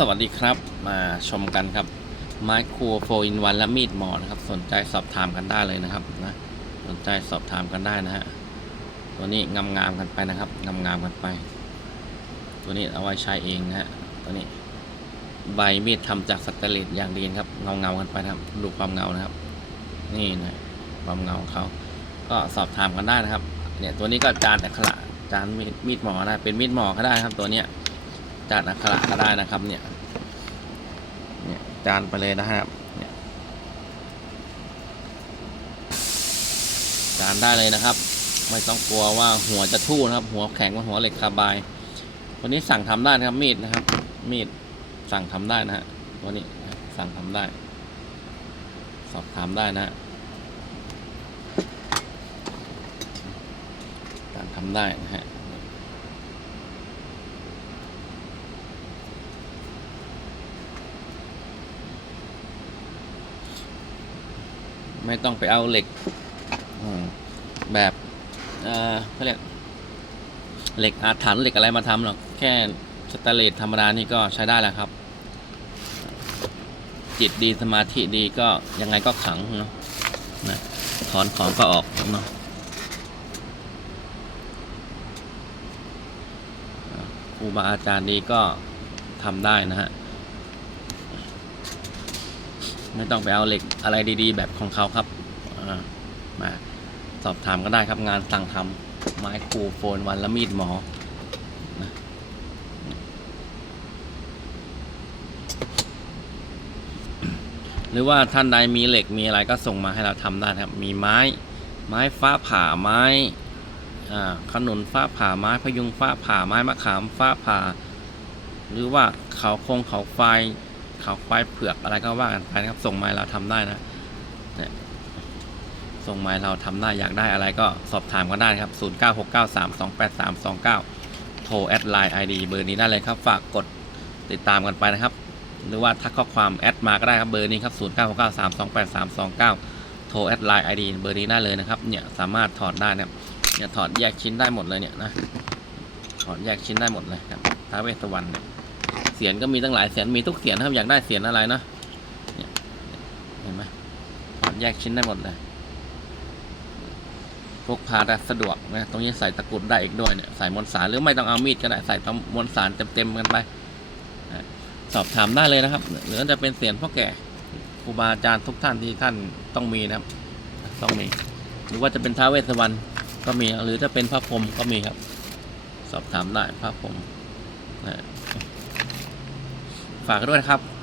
สวัสดีครับมาชมกันครับ ไม้ครัวโฟอินวันและมีดหมอนะครับ สนใจสอบถามกันได้เลยนะครับนะสนใจสอบถามกันได้นะฮะตัวนี้งามๆกันไปนะครับงามๆกันไป ตัวนี้เอาไว้ใช้เองนะฮะตัวนี้ ใบมีดทำจากสแตนเลสอย่างดีครับเงาเงาๆกันไปนะครับดูความเงานะครับ นี่นะความเงาของเขาก็สอบถามกันได้นะครับ เนี่ยตัวนี้ก็จานอักขระจานมีดมีดหมอนะเป็นมีดหมอก็ได้ครับตัวเนี้ย จานอักขระก็ได้นะครับ เนี่ย เนี่ยจานไปเลยนะครับเนี่ยจานได้เลยนะครับ ไม่ต้องกลัวว่าหัวจะทู่นะครับ หัวแข็งกว่าหัวเหล็กคาร์บายตัวนี้สั่งทำได้นะครับมีดนะครับ มีดสั่งทำได้นะฮะตัวนี้สั่งทำได้ สอบถามได้นะฮะสั่งทำได้นะฮะ ไม่ต้องไปเอาเหล็กแบบเออเขาเรียกเหล็กอาถรรพ์เหล็กอะไรมาทำหรอกแค่สแตนเลสธรรมดานี่ก็ใช้ได้แล้วครับ จิตดีสมาธิดีก็ยังไงก็ขังเนาะนะถอนของก็ออกเนาะครูบาอาจารย์ดีก็ทำได้นะฮะ ไม่ต้องไปเอาเหล็กอะไรดีๆ แบบของเขาครับมาสอบถามก็ได้ครับงานสั่งทำไม้คูโฟนวันละมีดหมอนะหรือว่าท่านใดมีเหล็กมีอะไรก็ส่งมาให้เราทำได้ครับ มีไม้ ไม้ฟ้าผ่าไม้อ่าขนุนฟ้าผ่าไม้พยุงฟ้าผ่าไม้มะขามฟ้าผ่า หรือว่าเขาคงเขาไฟ เขาควายเผือกอะไรก็ว่ากันไปนะครับ ส่งมาให้เราทำได้นะเนี่ยส่งมาให้เราทำได้อยากได้อะไรก็สอบถามกันได้ครับ 0969328329 โทรแอดไลน์ ID เบอร์นี้ได้เลยครับ ฝากกดติดตามกันไปนะครับ หรือว่าทักข้อความแอดมาก็ได้ครับเบอร์นี้ครับ 0969328329 โทรแอดไลน์ ID เบอร์นี้ได้เลยนะครับ เนี่ยสามารถถอดได้นะครับ เนี่ยถอดแยกชิ้นได้หมดเลยเนี่ยนะ ถอดแยกชิ้นได้หมดเลยครับท้าวเวสสวรรณเนี่ย เสียนก็มีตั้งหลายเสียนมีทุกเสียนครับอยากได้เสียนอะไรนะเนี่ยเห็นไหมแยกชิ้นได้หมดเลยพกพาได้สะดวกนะตรงนี้ใส่ตะกรุดได้อีกด้วยเนี่ยใส่มวลสารหรือไม่ต้องเอามีดก็ได้ใส่ตมวลสารเต็มๆกันไปสอบถามได้เลยนะครับหรือจะเป็นเสียนพ่อแก่ครูบาอาจารย์ทุกท่านที่ท่านต้องมีนะครับ ต้องมี หรือว่าจะเป็นท้าวเวสสวรรณก็มีหรือจะเป็นพระพรหมก็มีครับ สอบถามได้พระพรหมนะ ฝากด้วยนะครับ